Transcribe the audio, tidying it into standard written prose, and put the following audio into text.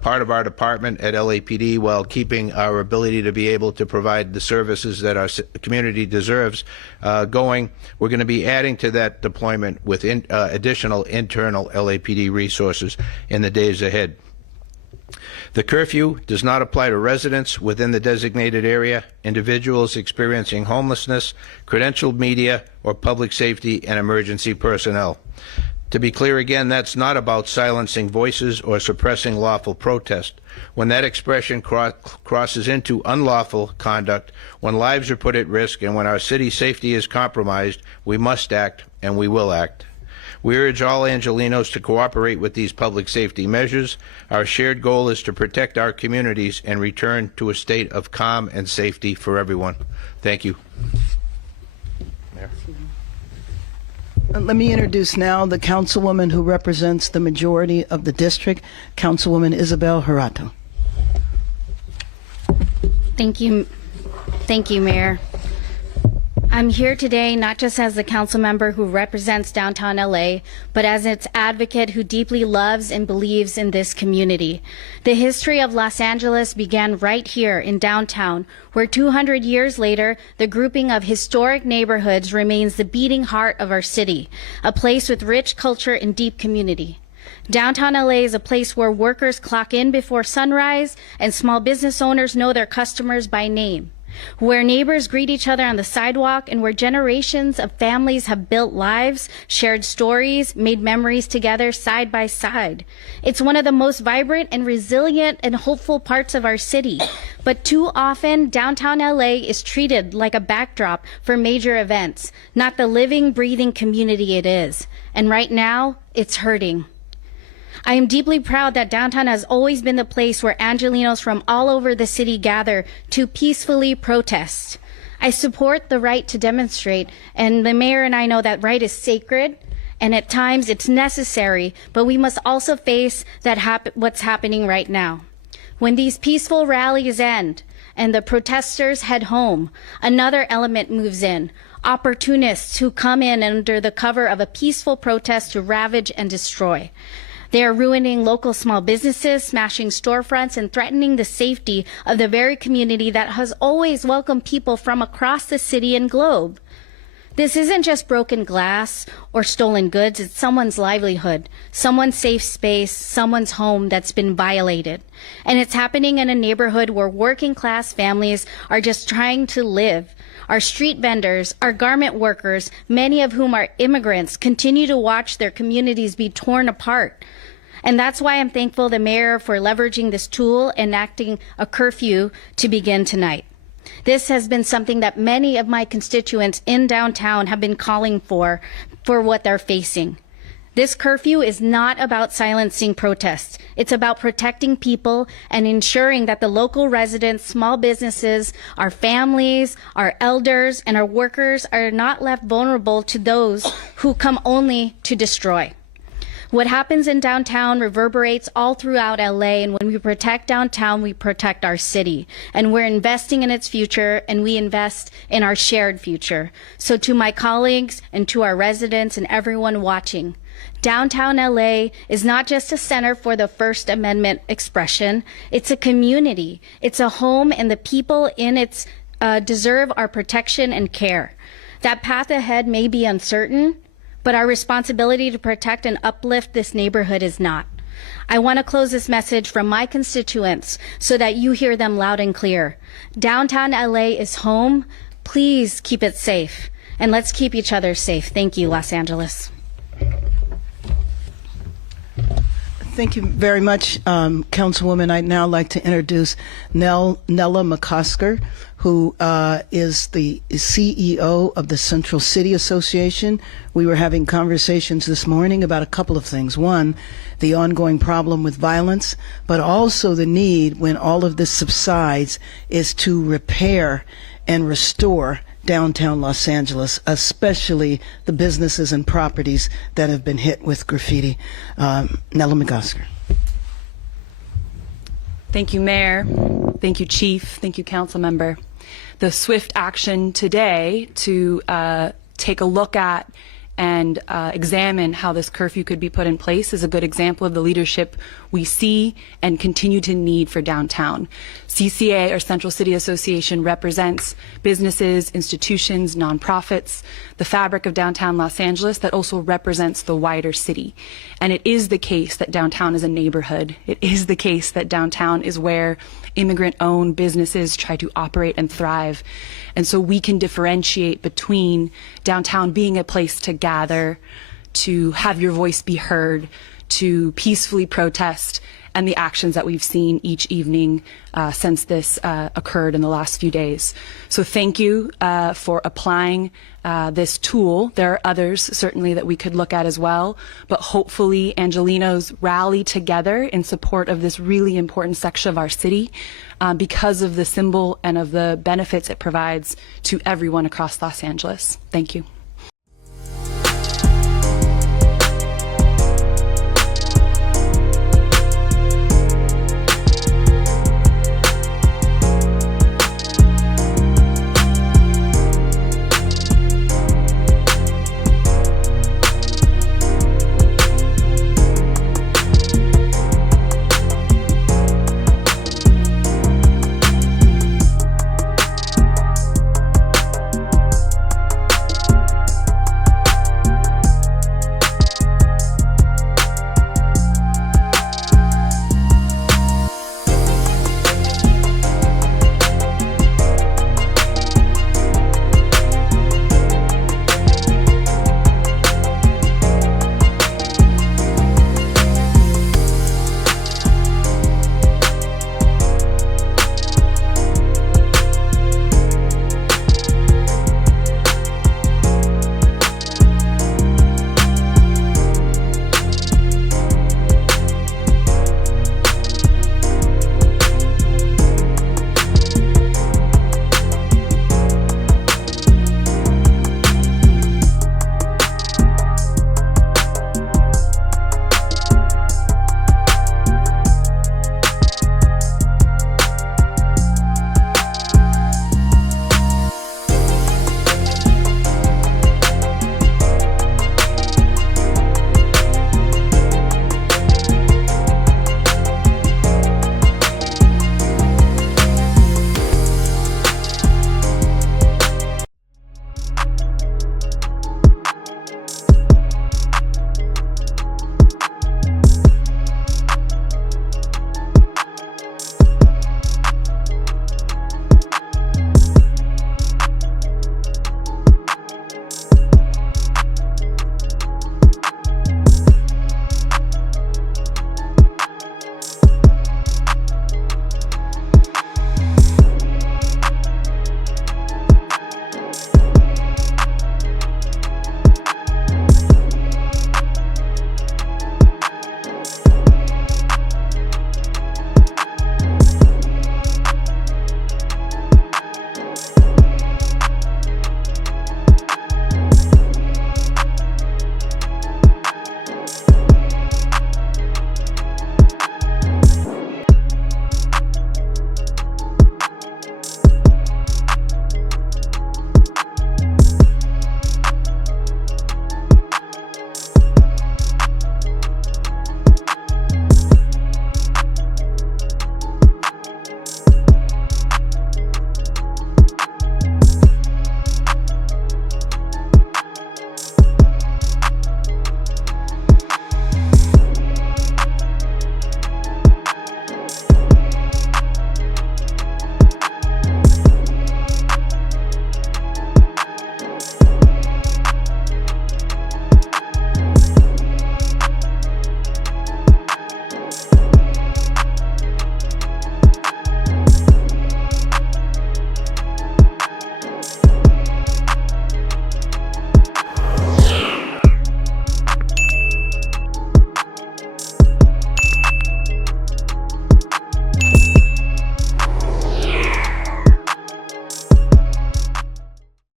part of our department at LAPD while keeping our ability to be able to provide the services that our community deserves going. We're going to be adding to that deployment with additional internal LAPD resources in the days ahead. The curfew does not apply to residents within the designated area, individuals experiencing homelessness, credentialed media, or public safety and emergency personnel. To be clear again, that's not about silencing voices or suppressing lawful protest. When that expression crosses into unlawful conduct, when lives are put at risk, and when our city's safety is compromised, we must act, and we will act. We urge all Angelenos to cooperate with these public safety measures. Our shared goal is to protect our communities and return to a state of calm and safety for everyone. Thank you. Mayor. Let me introduce now the councilwoman who represents the majority of the district, Councilwoman Isabel Harato. Thank you, Mayor. I'm here today not just as the council member who represents downtown LA, but as its advocate who deeply loves and believes in this community. The history of Los Angeles began right here in downtown, where 200 years later, the grouping of historic neighborhoods remains the beating heart of our city, a place with rich culture and deep community. Downtown LA is a place where workers clock in before sunrise and small business owners know their customers by name, where neighbors greet each other on the sidewalk, and where generations of families have built lives, shared stories, made memories together side by side. It's one of the most vibrant and resilient and hopeful parts of our city. But too often, downtown LA is treated like a backdrop for major events, not the living, breathing community it is. And right now, it's hurting. I am deeply proud that downtown has always been the place where Angelenos from all over the city gather to peacefully protest. I support the right to demonstrate, and the mayor and I know that right is sacred, and at times it's necessary, but we must also face that what's happening right now. When these peaceful rallies end and the protesters head home, another element moves in. Opportunists who come in under the cover of a peaceful protest to ravage and destroy. They are ruining local small businesses, smashing storefronts, and threatening the safety of the very community that has always welcomed people from across the city and globe. This isn't just broken glass or stolen goods, it's someone's livelihood, someone's safe space, someone's home that's been violated. And it's happening in a neighborhood where working class families are just trying to live. Our street vendors, our garment workers, many of whom are immigrants, continue to watch their communities be torn apart. And that's why I'm thankful the mayor for leveraging this tool and enacting a curfew to begin tonight. This has been something that many of my constituents in downtown have been calling for what they're facing. This curfew is not about silencing protests. It's about protecting people and ensuring that the local residents, small businesses, our families, our elders, and our workers are not left vulnerable to those who come only to destroy. What happens in downtown reverberates all throughout LA, and when we protect downtown, we protect our city. And we're investing in its future, and we invest in our shared future. So to my colleagues and to our residents and everyone watching, downtown LA is not just a center for the First Amendment expression, it's a community. It's a home, and the people in it deserve our protection and care. That path ahead may be uncertain, but our responsibility to protect and uplift this neighborhood is not. I want to close this message from my constituents so that you hear them loud and clear. Downtown LA is home. Please keep it safe, and let's keep each other safe. Thank you, Los Angeles. Thank you very much, Councilwoman. I'd now like to introduce Nella McCosker, who is the CEO of the Central City Association. We were having conversations this morning about a couple of things. One, the ongoing problem with violence, but also the need, when all of this subsides, is to repair and restore downtown Los Angeles, especially the businesses and properties that have been hit with graffiti. Nella McCosker. Thank you, Mayor. Thank you, Chief. Thank you, Council Member. The swift action today to take a look at and examine how this curfew could be put in place is a good example of the leadership we see and continue to need for downtown. CCA, or Central City Association, represents businesses, institutions, nonprofits, the fabric of downtown Los Angeles that also represents the wider city. And it is the case that downtown is a neighborhood. It is the case that downtown is where immigrant-owned businesses try to operate and thrive. And so we can differentiate between downtown being a place to gather, to have your voice be heard, to peacefully protest, and the actions that we've seen each evening since this occurred in the last few days. So thank you for applying this tool. There are others certainly that we could look at as well, but hopefully Angelenos rally together in support of this really important section of our city because of the symbol and of the benefits it provides to everyone across Los Angeles. Thank you.